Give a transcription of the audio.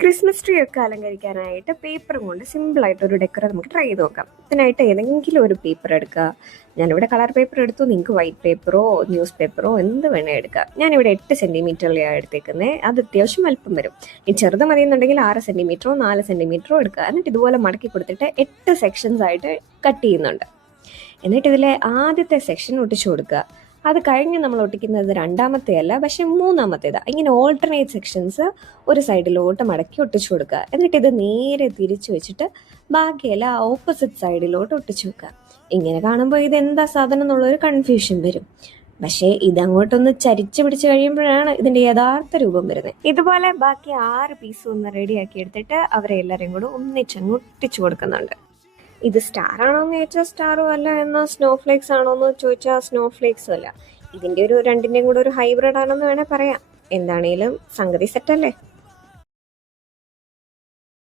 Christmas tree ഒക്കെ അലങ്കരിക്കാനായിട്ട് paper കൊണ്ട് സിമ്പിളായിട്ട് ഒരു ഡെക്കർ നമുക്ക് ട്രൈ ചെയ്ത് നോക്കാം. ഇതിനായിട്ട് ഏതെങ്കിലും ഒരു പേപ്പർ എടുക്കുക. ഞാനിവിടെ കളർ പേപ്പർ എടുത്തു. നിങ്ങൾക്ക് വൈറ്റ് പേപ്പറോ ന്യൂസ് പേപ്പറോ എന്ത് വേണേൽ എടുക്കുക. ഞാനിവിടെ 8 സെൻറ്റിമീറ്ററിലാണ് എടുത്തേക്കുന്നത്. അത് അത്യാവശ്യം വലുപ്പം വരും. ഈ ചെറുത് മതിയെന്നുണ്ടെങ്കിൽ 6 സെൻറ്റിമീറ്ററോ 4 സെൻറ്റിമീറ്ററോ എടുക്കുക. എന്നിട്ട് ഇതുപോലെ മടക്കി കൊടുത്തിട്ട് 8 സെക്ഷൻസ് ആയിട്ട് കട്ട് ചെയ്യുന്നുണ്ട്. എന്നിട്ട് ഇതിലെ ആദ്യത്തെ സെക്ഷൻ ഒട്ടിച്ചു കൊടുക്കുക. അത് കഴിഞ്ഞ് നമ്മൾ ഒട്ടിക്കുന്നത് രണ്ടാമത്തെ അല്ല, പക്ഷെ മൂന്നാമത്തേതാണ്. ഇങ്ങനെ ഓൾട്ടർനേറ്റ് സെക്ഷൻസ് ഒരു സൈഡിലോട്ട് മടക്കി ഒട്ടിച്ചു കൊടുക്കുക. എന്നിട്ട് ഇത് നേരെ തിരിച്ചു വെച്ചിട്ട് ബാക്കിയെല്ലാം ഓപ്പോസിറ്റ് സൈഡിലോട്ട് ഒട്ടിച്ചു വെക്കുക. ഇങ്ങനെ കാണുമ്പോൾ ഇത് എന്താ സാധനം എന്നുള്ളൊരു കൺഫ്യൂഷൻ വരും. പക്ഷേ ഇതങ്ങോട്ടൊന്ന് ചരിച്ചു പിടിച്ച് കഴിയുമ്പോഴാണ് ഇതിന്റെ യഥാർത്ഥ രൂപം വരുന്നത്. ഇതുപോലെ ബാക്കി 6 പീസും ഒന്ന് റെഡിയാക്കി എടുത്തിട്ട് അവരെ എല്ലാവരെയും കൂടെ ഒന്നിച്ചങ്ങ് ഒട്ടിച്ചു കൊടുക്കുന്നുണ്ട്. ഇത് സ്റ്റാർ ആണോ എന്ന് ചോദിച്ചാൽ സ്റ്റാറും അല്ല, എന്നാൽ സ്നോ ഫ്ലേക്സ് ആണോ എന്ന് ചോദിച്ചാൽ സ്നോ ഫ്ലേക്സും അല്ല. ഇതിന്റെ രണ്ടിന്റെയും കൂടെ ഒരു ഹൈബ്രിഡ് ആണെന്ന് വേണേൽ പറയാം. എന്താണേലും സംഗതി സെറ്റല്ലേ.